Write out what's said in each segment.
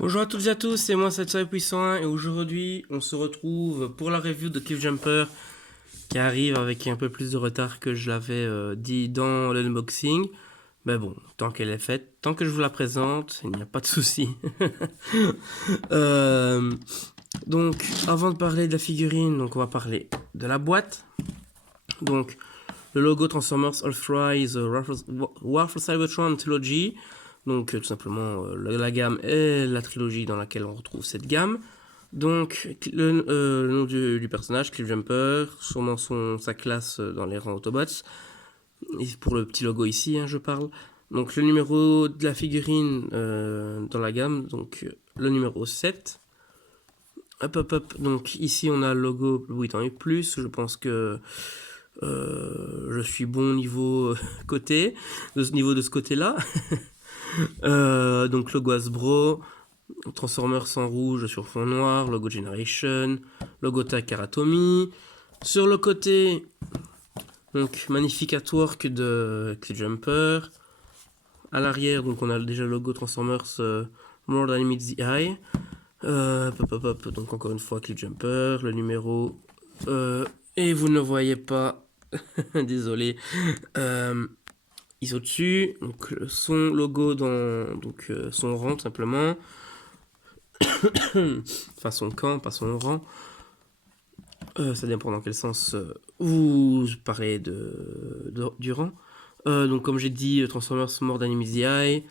Bonjour à toutes et à tous, c'est moi Satsai Puissant et aujourd'hui on se retrouve pour la review de Cliffjumper qui arrive avec un peu plus de retard que je l'avais dit dans l'unboxing. Mais bon, tant qu'elle est faite, tant que je vous la présente, il n'y a pas de souci. Euh, donc avant de parler de la figurine, donc on va parler de la boîte. Donc le logo Transformers Earthrise War for Cybertron Trilogy. Donc tout simplement la gamme est la trilogie dans laquelle on retrouve cette gamme. Donc le nom du personnage, Cliffjumper, sûrement sa classe dans les rangs Autobots. Et pour le petit logo ici, hein, je parle. Donc le numéro de la figurine dans la gamme, donc le numéro 7. Hop hop hop, donc ici on a le logo Louis Vuitton et plus, je pense que je suis bon niveau côté, niveau de ce côté-là. Donc logo Hasbro, Transformers en rouge sur fond noir, logo Generation, logo Takaratomi. Sur le côté, donc magnifique artwork de Cliffjumper. À l'arrière, donc on a déjà le logo Transformers More Than Meets the Eye. Donc encore une fois Cliffjumper, le numéro. Et vous ne voyez pas, désolé. Ils sont au-dessus, donc son logo dans son rang tout simplement. Enfin son camp, pas son rang. Ça dépend dans quel sens vous parlez du rang. Donc comme j'ai dit, Transformers More Than Eye.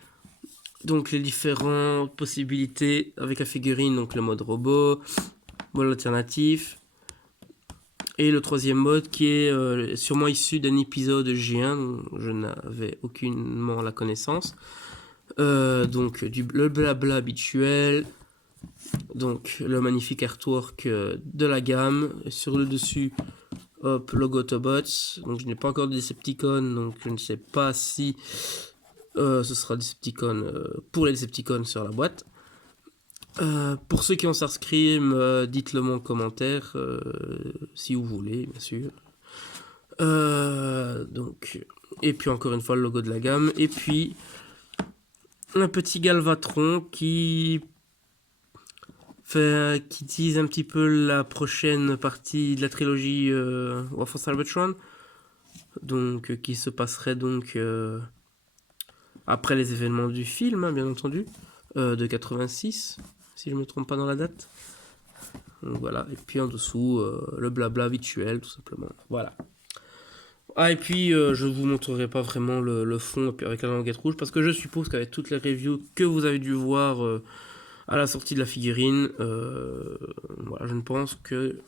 Donc les différentes possibilités avec la figurine, donc le mode robot, mode alternatif. Et le troisième mode qui est sûrement issu d'un épisode G1 dont je n'avais aucunement la connaissance. Donc le blabla habituel. Donc le magnifique artwork de la gamme. Sur le dessus, hop, logo Autobots. Donc je n'ai pas encore de Decepticons, donc je ne sais pas si ce sera Decepticon pour les Decepticons sur la boîte. Pour ceux qui ont Starscream, dites-le moi en commentaire si vous voulez, bien sûr. Donc, et puis encore une fois le logo de la gamme. Et puis un petit Galvatron qui tease un petit peu la prochaine partie de la trilogie War for Cybertron. Donc qui se passerait donc après les événements du film, hein, bien entendu, de 86, si je ne me trompe pas dans la date. Donc voilà, et puis en dessous, le blabla habituel, tout simplement. Voilà. Ah, et puis je vous montrerai pas vraiment le fond avec la languette rouge, parce que je suppose qu'avec toutes les reviews que vous avez dû voir à la sortie de la figurine, voilà, je ne pense qu'il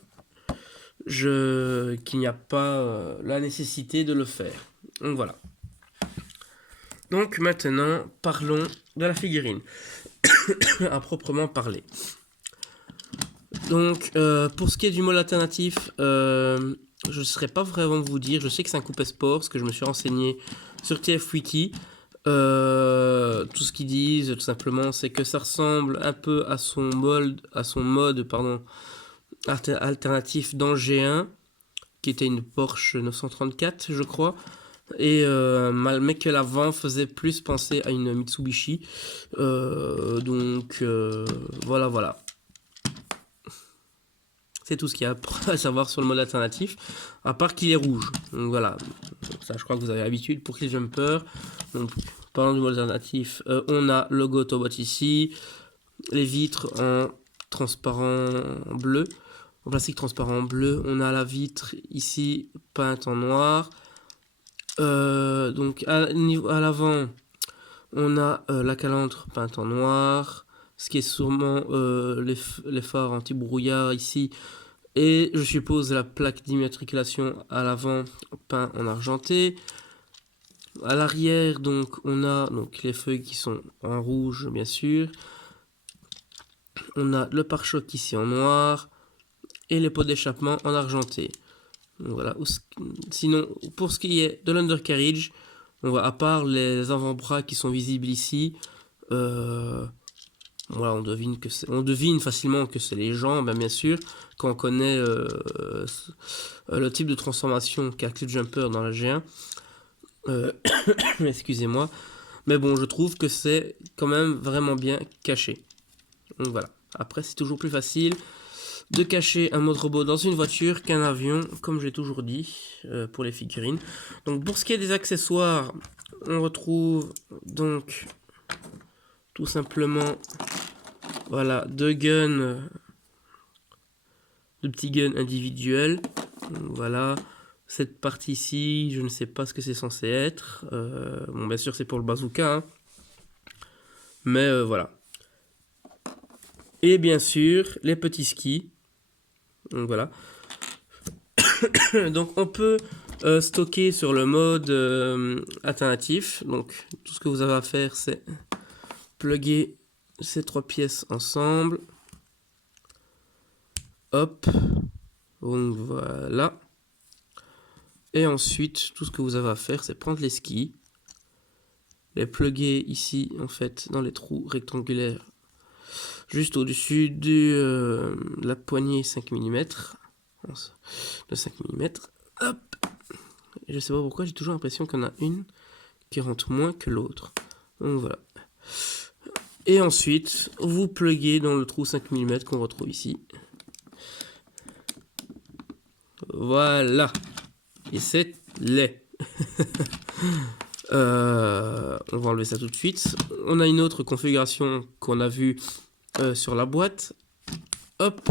n'y a pas la nécessité de le faire. Donc voilà. Donc maintenant, parlons de la figurine, à proprement parler. Donc, pour ce qui est du mode alternatif, je ne saurais pas vraiment vous dire. Je sais que c'est un coupé sport, parce que je me suis renseigné sur TF Wiki. Tout ce qu'ils disent, tout simplement, c'est que ça ressemble un peu à son mode alternatif dans G1, qui était une Porsche 934, je crois. Et mais que l'avant faisait plus penser à une Mitsubishi. Voilà. C'est tout ce qu'il y a à savoir sur le mode alternatif, à part qu'il est rouge. Donc voilà, ça je crois que vous avez l'habitude pour Cliffjumper. Donc parlant du mode alternatif, on a le logo Autobot ici, les vitres en transparent bleu, en plastique transparent bleu. On a la vitre ici peinte en noir. Donc à l'avant, on a la calandre peinte en noir, ce qui est sûrement les phares anti-brouillard ici, et je suppose la plaque d'immatriculation à l'avant peint en argenté. À l'arrière, donc on a donc les feuilles qui sont en rouge, bien sûr. On a le pare-choc ici en noir et les pots d'échappement en argenté. Donc voilà. Sinon, pour ce qui est de l'undercarriage, on voit à part les avant-bras qui sont visibles ici, voilà, on devine facilement que c'est les jambes, bien sûr, quand on connaît le type de transformation qu'a Cliffjumper dans la G1. Excusez-moi. Mais bon, je trouve que c'est quand même vraiment bien caché. Donc voilà. Après, c'est toujours plus facile de cacher un mode robot dans une voiture qu'un avion, comme j'ai toujours dit, pour les figurines. Donc pour ce qui est des accessoires, on retrouve donc tout simplement, voilà, deux petits guns individuels. Donc, voilà, cette partie-ci, je ne sais pas ce que c'est censé être. Bon, bien sûr, c'est pour le bazooka, hein. Mais voilà. Et bien sûr, les petits skis. Donc voilà. Donc on peut stocker sur le mode alternatif. Donc tout ce que vous avez à faire, c'est plugger ces trois pièces ensemble. Hop. Donc voilà. Et ensuite, tout ce que vous avez à faire, c'est prendre les skis, les plugger ici, en fait, dans les trous rectangulaires, juste au-dessus de la poignée 5 mm. De 5 mm. Hop. Et je sais pas pourquoi, j'ai toujours l'impression qu'il y en a une qui rentre moins que l'autre. Donc voilà. Et ensuite, vous pluguez dans le trou 5 mm qu'on retrouve ici. Voilà. Et c'est laid. On va enlever ça tout de suite. On a une autre configuration qu'on a vue sur la boîte. Hop.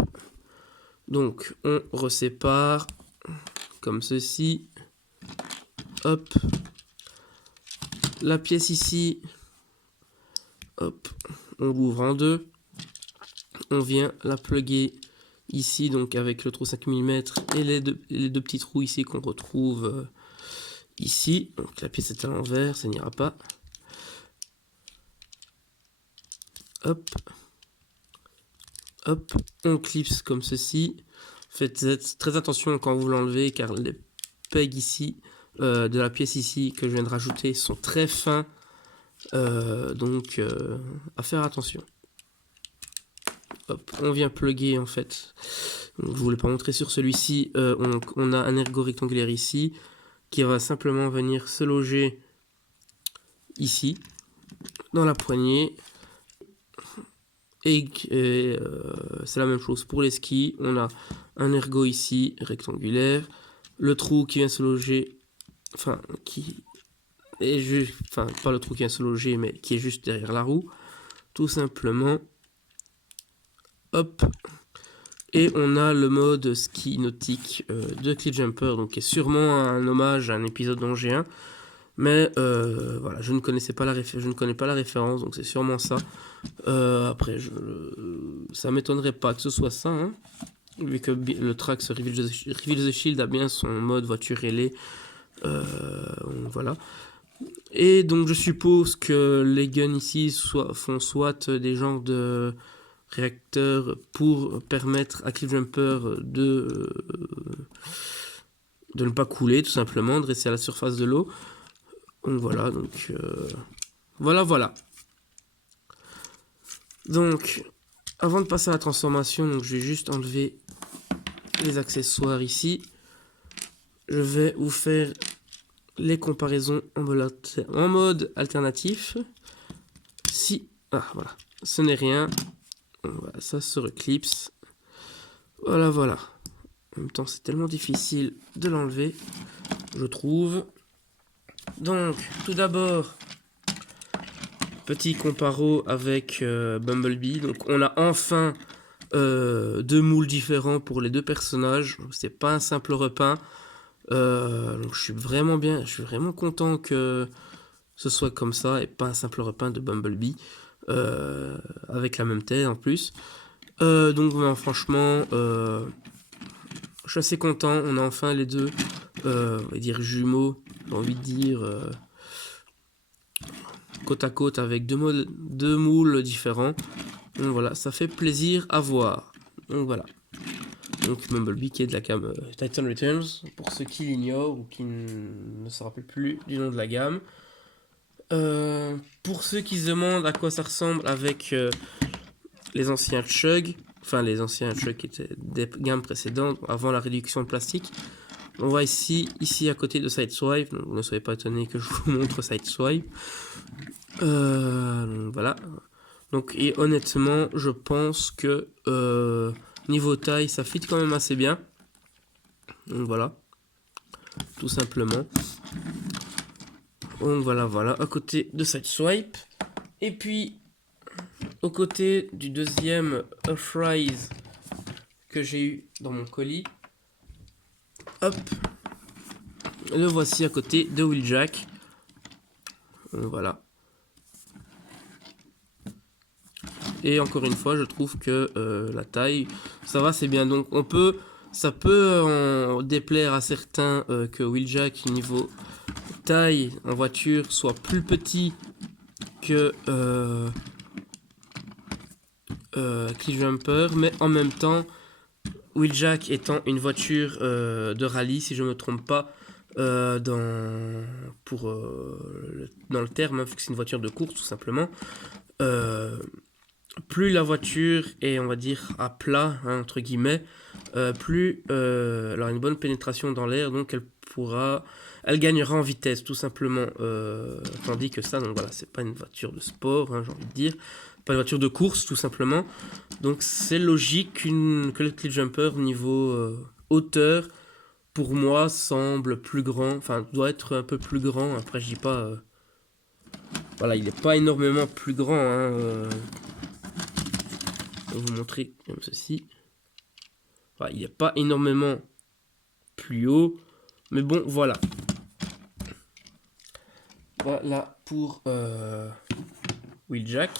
Donc, on resépare comme ceci. Hop. La pièce ici. Hop. On l'ouvre en deux. On vient la plugger ici, donc avec le trou 5 mm et les deux petits trous ici qu'on retrouve ici. Donc la pièce est à l'envers, ça n'ira pas. Hop. Hop. On clipse comme ceci. Faites très attention quand vous l'enlevez, car les pegs ici, de la pièce ici que je viens de rajouter, sont très fins. Donc à faire attention. Hop, on vient plugger en fait. Donc, je ne vous l'ai pas montré sur celui-ci. On a un ergot rectangulaire ici qui va simplement venir se loger ici dans la poignée. Et c'est la même chose pour les skis. On a un ergot ici rectangulaire. Le trou qui vient se loger, enfin pas le trou qui vient se loger, mais qui est juste derrière la roue, tout simplement. Hop. Et on a le mode ski nautique de Cliffjumper, donc qui est sûrement un hommage à un épisode d'Angers 1. Mais voilà, je ne connais pas la référence, donc c'est sûrement ça. Après, ça m'étonnerait pas que ce soit ça, hein, vu que le Trax Reveal the Shield a bien son mode voiture ailée. Voilà. Et donc je suppose que les guns ici font soit des genres de réacteurs pour permettre à Cliffjumper de ne pas couler, tout simplement, de rester à la surface de l'eau. Donc voilà, voilà. Donc, avant de passer à la transformation, donc je vais juste enlever les accessoires ici. Je vais vous faire les comparaisons en mode alternatif. Voilà, ce n'est rien. Voilà, ça se reclipse. Voilà. En même temps, c'est tellement difficile de l'enlever, je trouve. Donc, tout d'abord, petit comparo avec Bumblebee. Donc, on a enfin deux moules différents pour les deux personnages. C'est pas un simple repeint. Donc, je suis vraiment content que ce soit comme ça et pas un simple repeint de Bumblebee avec la même tête en plus. Donc, franchement, je suis assez content. On a enfin les deux, on va dire jumeaux, j'ai envie de dire, côte à côte avec deux moules différents. Donc voilà, ça fait plaisir à voir. Donc voilà. Donc Bumblebee qui est de la gamme Titan Returns, pour ceux qui l'ignorent ou qui ne se rappellent plus du nom de la gamme. Pour ceux qui se demandent à quoi ça ressemble avec les anciens Chug, les anciens Chug qui étaient des gammes précédentes, avant la réduction de plastique, on voit ici à côté de Sideswipe, donc ne soyez pas étonnés que je vous montre Sideswipe. Voilà. Donc, et honnêtement, je pense que niveau taille, ça fit quand même assez bien. Donc voilà, tout simplement. Donc voilà, à côté de Sideswipe. Et puis, au côté du deuxième Earthrise que j'ai eu dans mon colis, hop, le voici à côté de Wheeljack. Voilà. Et encore une fois, je trouve que la taille, ça va, c'est bien. Donc ça peut en déplaire à certains que Wheeljack niveau taille en voiture soit plus petit que Cliffjumper, mais en même temps, Wheeljack étant une voiture de rallye, si je ne me trompe pas, dans le terme, hein, vu que c'est une voiture de course tout simplement. Plus la voiture est, on va dire, à plat, hein, entre guillemets, plus elle aura une bonne pénétration dans l'air, donc elle gagnera en vitesse, tout simplement. Tandis que ça, donc voilà, c'est pas une voiture de sport, hein, j'ai envie de dire, pas une voiture de course, tout simplement. Donc c'est logique que le Cliffjumper niveau hauteur, pour moi, semble plus grand, enfin doit être un peu plus grand. Après, je dis pas, voilà, il n'est pas énormément plus grand, hein. Je vais vous montrer comme ceci. Voilà, il n'est pas énormément plus haut, mais bon, voilà. Voilà pour Wheeljack.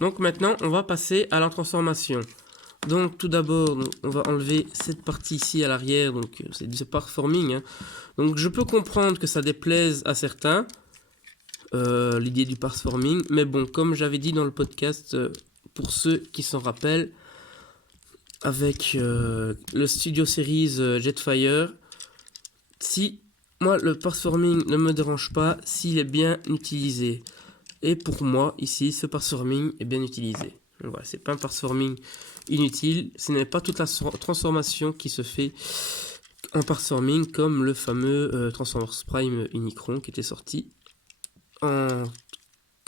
Donc maintenant, on va passer à la transformation. Donc tout d'abord, on va enlever cette partie ici à l'arrière, donc c'est du Parsforming, hein. Donc je peux comprendre que ça déplaise à certains, l'idée du Parsforming, mais bon, comme j'avais dit dans le podcast, pour ceux qui s'en rappellent, avec le Studio Series Jetfire, si moi le Parsforming ne me dérange pas s'il est bien utilisé. Et pour moi, ici, ce Parsforming est bien utilisé. Donc voilà, c'est pas un Parsforming inutile. Ce n'est pas toute la transformation qui se fait en Parsforming, comme le fameux Transformers Prime Unicron qui était sorti en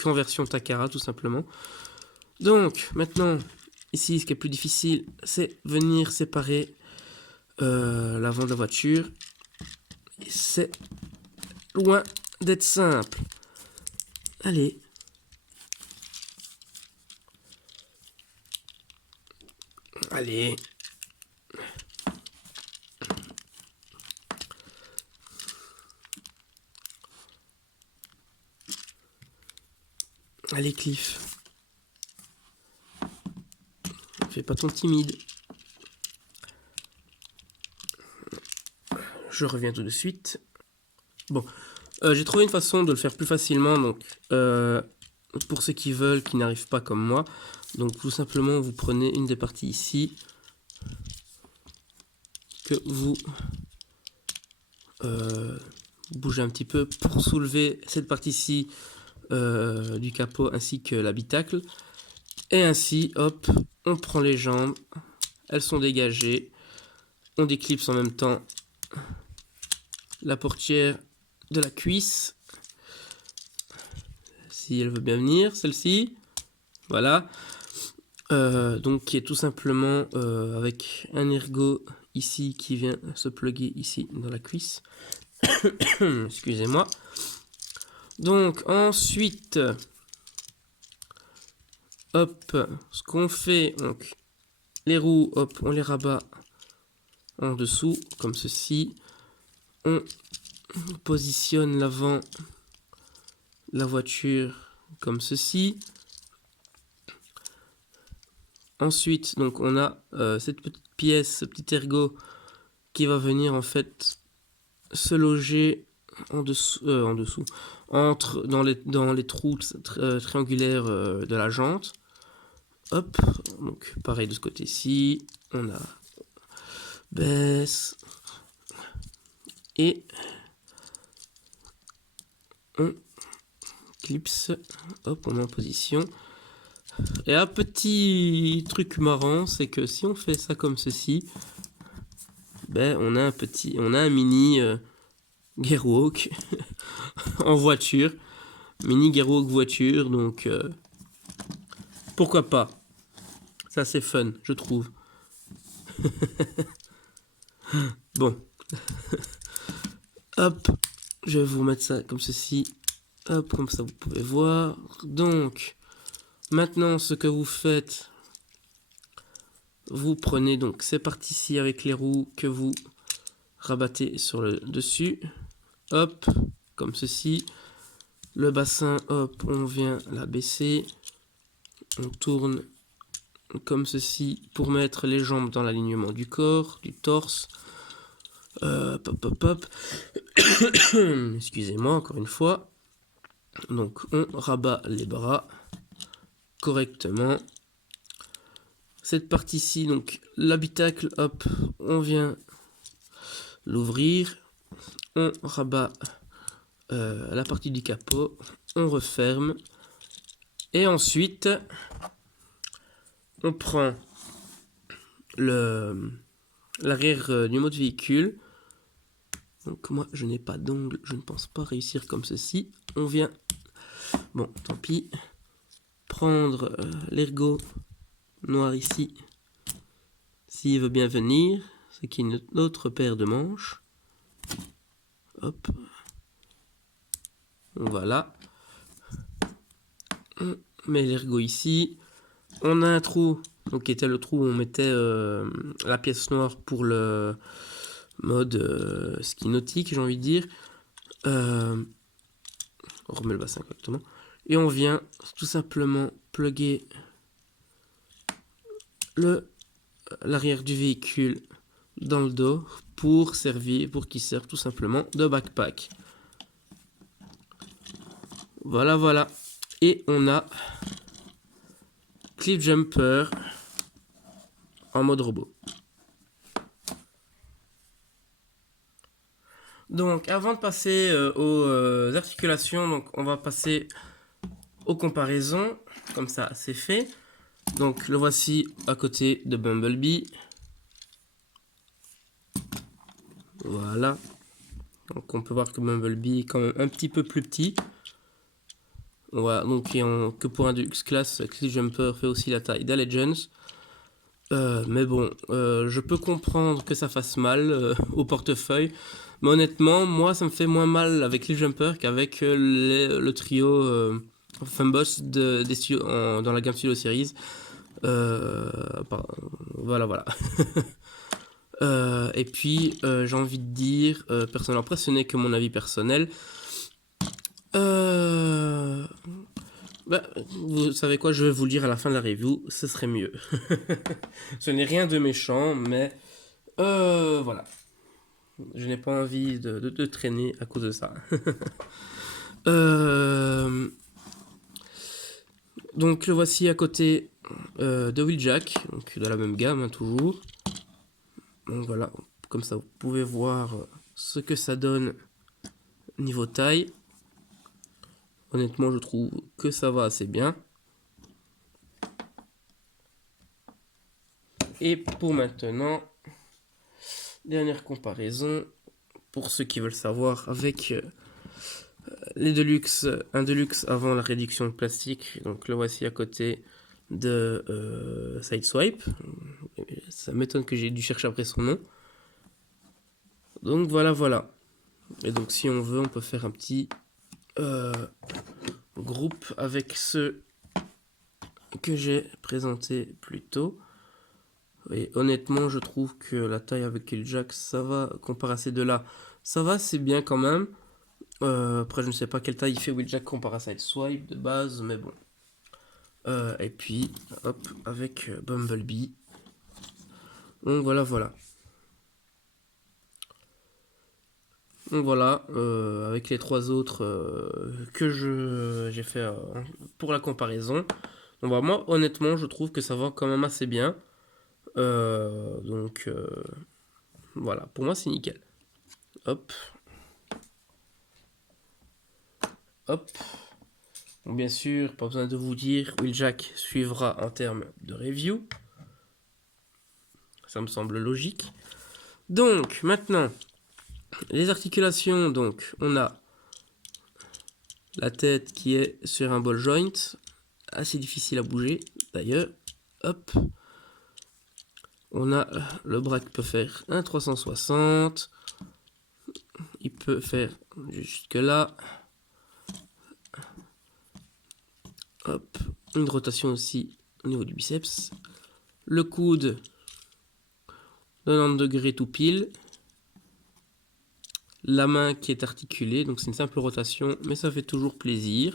version Takara, tout simplement. Donc, maintenant, ici, ce qui est plus difficile, c'est venir séparer l'avant de la voiture. C'est loin d'être simple. Allez. Allez. Allez, Cliff. Fais pas ton timide. Je reviens tout de suite. Bon. J'ai trouvé une façon de le faire plus facilement. Donc, pour ceux qui veulent, qui n'arrivent pas comme moi. Donc, tout simplement, vous prenez une des parties ici. Que vous bougez un petit peu pour soulever cette partie-ci du capot ainsi que l'habitacle. Et ainsi, hop, on prend les jambes, elles sont dégagées, on déclipse en même temps la portière de la cuisse, si elle veut bien venir, celle-ci, voilà, donc qui est tout simplement avec un ergot ici qui vient se plugger ici dans la cuisse, excusez-moi. Donc ensuite, hop, ce qu'on fait, donc les roues, hop, on les rabat en dessous, comme ceci. On positionne l'avant de la voiture comme ceci. Ensuite, donc on a cette petite pièce, ce petit ergot qui va venir en fait se loger en dessous, dans les trous triangulaires de la jante. Hop, donc pareil de ce côté-ci, on a baisse et on clipse, hop, on met en position. Et un petit truc marrant, c'est que si on fait ça comme ceci, ben on a un mini Gearwalk en voiture. Mini Garou voiture, donc pourquoi pas. Ça c'est fun, je trouve. Bon. Hop, je vais vous remettre ça comme ceci. Hop, comme ça vous pouvez voir. Donc, maintenant ce que vous faites, vous prenez donc ces parties-ci avec les roues que vous rabattez sur le dessus. Hop, comme ceci. Le bassin, hop, on vient l'abaisser. On tourne comme ceci pour mettre les jambes dans l'alignement du corps, du torse. Hop, hop, hop. Excusez-moi, encore une fois. Donc, on rabat les bras correctement. Cette partie-ci, donc l'habitacle, hop, on vient l'ouvrir. On rabat la partie du capot. On referme. Et ensuite, on prend l'arrière du mode véhicule. Donc moi, je n'ai pas d'ongle, je ne pense pas réussir comme ceci. On vient, bon, tant pis, prendre l'ergot noir ici, s'il veut bien venir, ce qui est une autre paire de manches. Hop, voilà. On met l'ergot ici. On a un trou, donc qui était le trou où on mettait la pièce noire pour le mode ski nautique, j'ai envie de dire. On remet le bassin correctement. Et on vient tout simplement plugger l'arrière du véhicule dans le dos pour qu'il serve tout simplement de backpack. Voilà, voilà. Et on a Cliff Jumper en mode robot. Donc avant de passer aux articulations, donc on va passer aux comparaisons. Comme ça, c'est fait. Donc le voici à côté de Bumblebee. Voilà. Donc on peut voir que Bumblebee est quand même un petit peu plus petit. Voilà, donc que pour un Deluxe Class, Cliff Jumper fait aussi la taille d'Allegence. Mais bon, je peux comprendre que ça fasse mal au portefeuille. Mais honnêtement, moi, ça me fait moins mal avec Cliff Jumper qu'avec le trio Funboss dans la gamme Studio Series. Voilà, voilà. Et puis, j'ai envie de dire, personnellement, après, ce n'est que mon avis personnel. Vous savez quoi, je vais vous le dire à la fin de la review, ce serait mieux. Ce n'est rien de méchant, mais voilà. Je n'ai pas envie de traîner à cause de ça. Donc le voici à côté de Wheeljack, donc de la même gamme, hein, toujours. Donc voilà, comme ça vous pouvez voir ce que ça donne niveau taille. Honnêtement, je trouve que ça va assez bien. Et pour maintenant, dernière comparaison, pour ceux qui veulent savoir, avec les Deluxe, un Deluxe avant la réduction de plastique. Donc le voici à côté de Sideswipe. Ça m'étonne que j'ai dû chercher après son nom. Donc voilà, voilà. Et donc si on veut, on peut faire un petit groupe avec ceux que j'ai présentés plus tôt. Et honnêtement, je trouve que la taille avec Wheeljack, ça va, comparé à ces deux-là, ça va, c'est bien quand même. Après, je ne sais pas quelle taille il fait Wheeljack comparé à Sideswipe de base, mais bon. Et puis, hop, avec Bumblebee. Donc voilà, voilà. Donc voilà, avec les trois autres que j'ai fait pour la comparaison. Donc bah, moi, honnêtement, je trouve que ça va quand même assez bien. Donc voilà, pour moi, c'est nickel. Hop. Hop. Bon, bien sûr, pas besoin de vous dire, Wheeljack suivra en termes de review. Ça me semble logique. Donc, maintenant, les articulations. Donc, on a la tête qui est sur un ball joint, assez difficile à bouger d'ailleurs. Hop, on a le bras qui peut faire un 360, il peut faire jusque là. Hop, une rotation aussi au niveau du biceps. Le coude, 90 degrés tout pile. La main qui est articulée, donc c'est une simple rotation, mais ça fait toujours plaisir.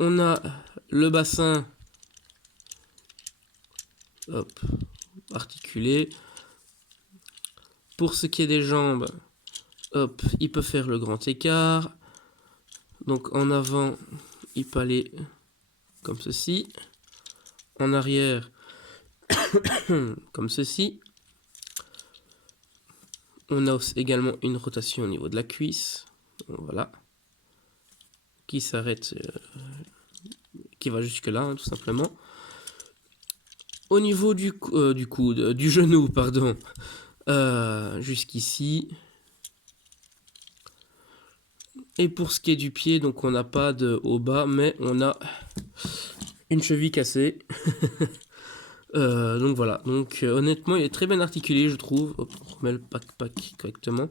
On a le bassin, hop, articulé. Pour ce qui est des jambes, hop, il peut faire le grand écart. Donc en avant, il peut aller comme ceci. En arrière, comme ceci. On a également une rotation au niveau de la cuisse. Voilà. Qui s'arrête, qui va jusque là, hein, tout simplement. Au niveau du coude, du genou, pardon, jusqu'ici. Et pour ce qui est du pied, donc on n'a pas de haut bas, mais on a une cheville cassée. Donc voilà, donc honnêtement il est très bien articulé je trouve. Hop, on remet le pack correctement.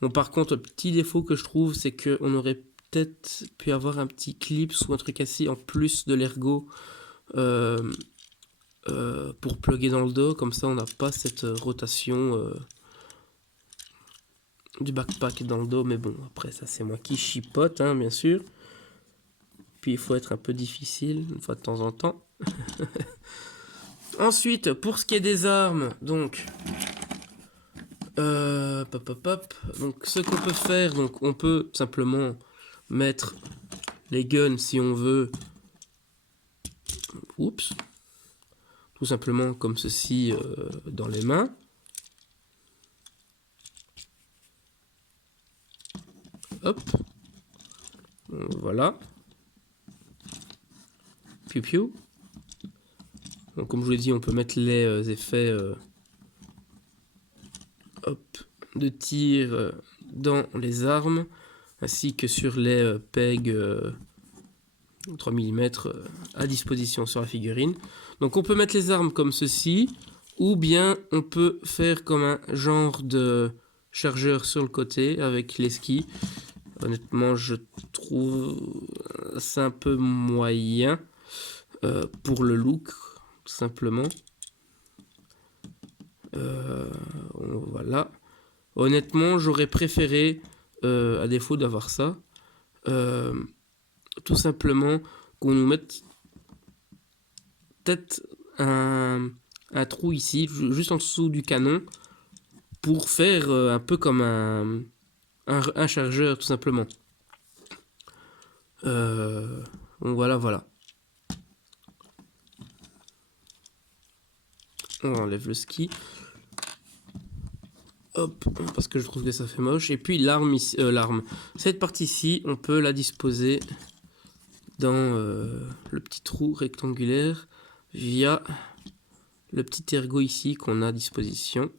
Bon par contre le petit défaut que je trouve c'est qu'on aurait peut-être pu avoir un petit clip ou un truc assis en plus de l'ergot pour plugger dans le dos, comme ça on n'a pas cette rotation du backpack dans le dos, mais bon après ça c'est moi qui chipote hein, bien sûr. Puis il faut être un peu difficile une fois de temps en temps. Ensuite, pour ce qui est des armes, donc, donc ce qu'on peut faire, donc on peut simplement mettre les guns si on veut, oups, tout simplement comme ceci dans les mains. Hop, voilà, piou piou. Donc comme je vous l'ai dit, on peut mettre les effets hop, de tir dans les armes, ainsi que sur les pegs 3 mm à disposition sur la figurine. Donc on peut mettre les armes comme ceci, ou bien on peut faire comme un genre de chargeur sur le côté avec les skis. Honnêtement je trouve c'est un peu moyen pour le look, tout simplement. Voilà. Honnêtement j'aurais préféré, à défaut d'avoir ça, tout simplement qu'on nous mette peut-être un trou ici, juste en dessous du canon, pour faire un peu comme un chargeur, tout simplement. Donc voilà. On enlève le ski. Hop, parce que je trouve que ça fait moche. Et puis l'arme ici, cette partie-ci, on peut la disposer dans le petit trou rectangulaire via le petit ergot ici qu'on a à disposition.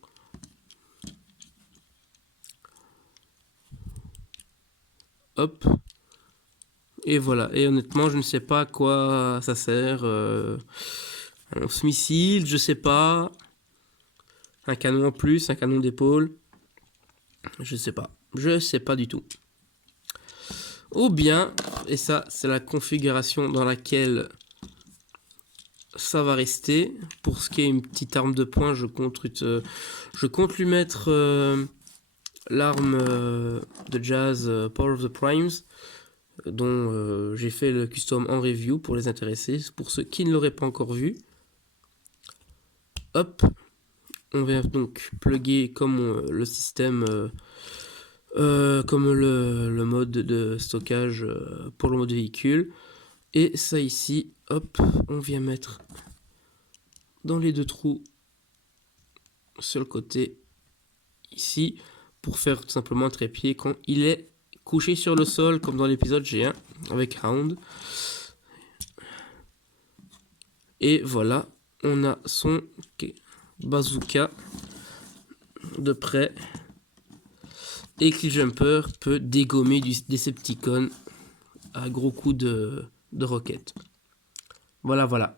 Hop. Et voilà. Et honnêtement, je ne sais pas à quoi ça sert. Un lance-missile, je sais pas. Un canon en plus, un canon d'épaule. Je sais pas. Je sais pas du tout. Ou bien, et ça c'est la configuration dans laquelle ça va rester. Pour ce qui est une petite arme de poing, je compte lui mettre l'arme de jazz Power of the Primes, dont j'ai fait le custom en review pour les intéresser, pour ceux qui ne l'auraient pas encore vu. Hop, on vient donc plugger comme le système, comme le mode de stockage pour le mode véhicule. Et ça ici, hop, on vient mettre dans les deux trous sur le côté ici, pour faire tout simplement un trépied quand il est couché sur le sol, comme dans l'épisode G1 avec Hound. Et voilà, on a son bazooka de près. Et Cliffjumper peut dégommer du Decepticon à gros coups de roquette. Voilà, voilà.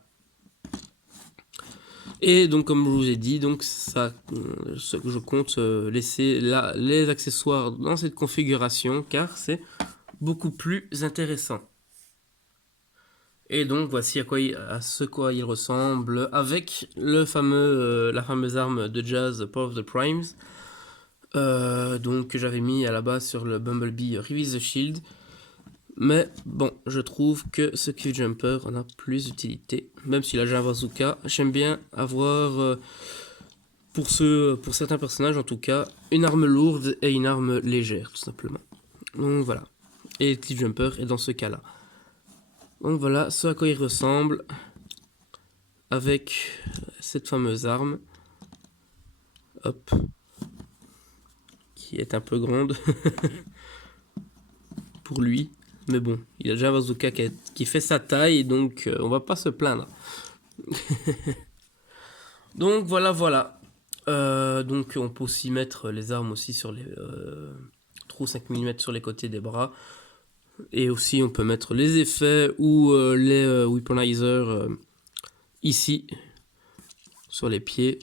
Et donc comme je vous ai dit, donc ça, je compte laisser les accessoires dans cette configuration car c'est beaucoup plus intéressant. Et donc voici à ce quoi il ressemble avec la fameuse arme de Jazz Power of the Primes. Donc que j'avais mis à la base sur le Bumblebee Reveal the Shield. Mais bon, je trouve que ce Cliffjumper en a plus d'utilité. Même s'il a déjà un bazooka, j'aime bien avoir, pour certains personnages en tout cas, une arme lourde et une arme légère, tout simplement. Donc voilà. Et le Cliffjumper est dans ce cas-là. Donc voilà ce à quoi il ressemble avec cette fameuse arme. Hop. Qui est un peu grande pour lui. Mais bon, il a déjà un bazooka qui fait sa taille, donc on va pas se plaindre. Donc voilà, voilà. Donc on peut aussi mettre les armes aussi sur les trous 5 mm sur les côtés des bras. Et aussi on peut mettre les effets ou les weaponizers ici, sur les pieds,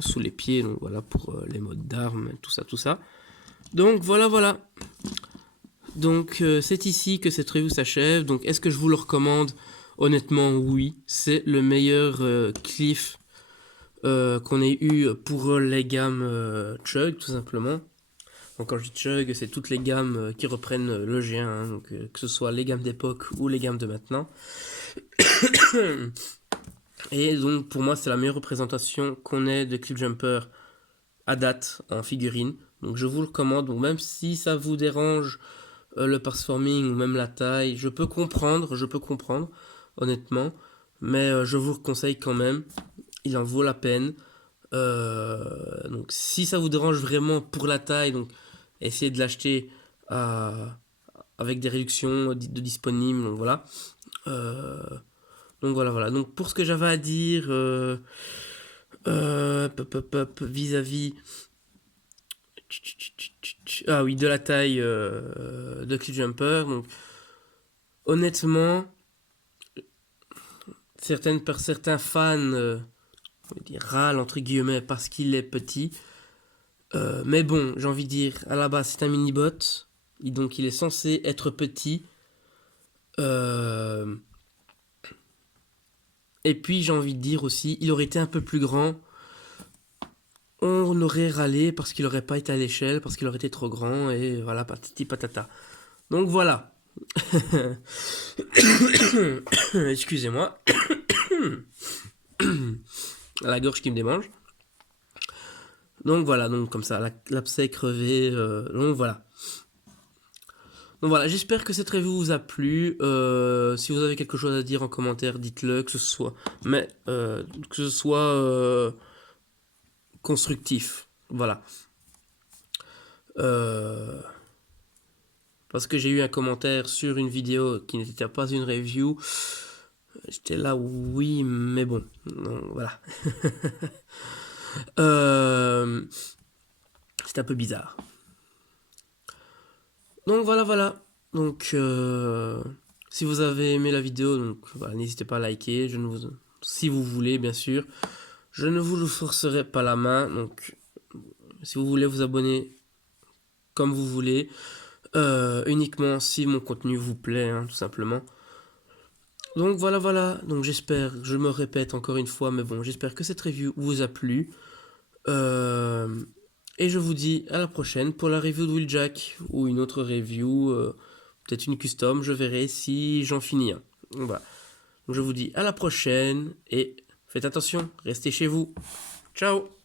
sous les pieds. Donc voilà pour les modes d'armes, tout ça, tout ça. Donc voilà, voilà. Donc c'est ici que cette review s'achève. Donc est-ce que je vous le recommande? Honnêtement oui, c'est le meilleur Cliff qu'on ait eu pour les gammes Chug tout simplement. Donc quand je dis Chug, c'est toutes les gammes qui reprennent le G1, hein, donc, que ce soit les gammes d'époque ou les gammes de maintenant. Et donc pour moi c'est la meilleure représentation qu'on ait de Cliffjumper à date en figurine. Donc je vous le recommande, donc même si ça vous dérange le parsforming ou même la taille, je peux comprendre honnêtement, mais je vous le conseille quand même, il en vaut la peine. Donc si ça vous dérange vraiment pour la taille, donc essayez de l'acheter avec des réductions de disponibles, donc voilà. Donc voilà, voilà. Donc pour ce que j'avais à dire vis-à-vis ah oui, de la taille de Cliffjumper. Donc honnêtement, certains fans râlent entre guillemets parce qu'il est petit. Mais bon, j'ai envie de dire, à la base c'est un mini-bot, donc il est censé être petit. Et puis j'ai envie de dire aussi, il aurait été un peu plus grand, on aurait râlé parce qu'il n'aurait pas été à l'échelle, parce qu'il aurait été trop grand, et voilà, patati patata. Donc voilà. Excusez-moi. La gorge qui me démange. Donc voilà, donc comme ça, l'abcès est crevé, donc voilà. Donc voilà, j'espère que cette review vous a plu. Si vous avez quelque chose à dire en commentaire, dites-le, que ce soit constructif. Voilà. Parce que j'ai eu un commentaire sur une vidéo qui n'était pas une review. J'étais là, oui, mais bon. Donc, voilà. C'est un peu bizarre. Donc voilà, voilà. Donc si vous avez aimé la vidéo, donc voilà, n'hésitez pas à liker. Si vous voulez, bien sûr. Je ne vous forcerai pas la main. Donc si vous voulez vous abonner comme vous voulez. Uniquement si mon contenu vous plaît, hein, tout simplement. Donc voilà, voilà. Donc j'espère, je me répète encore une fois, mais bon, j'espère que cette review vous a plu. Et je vous dis à la prochaine pour la review de Wheeljack ou une autre review, peut-être une custom, je verrai si j'en finis un. Voilà. Donc je vous dis à la prochaine et faites attention, restez chez vous. Ciao!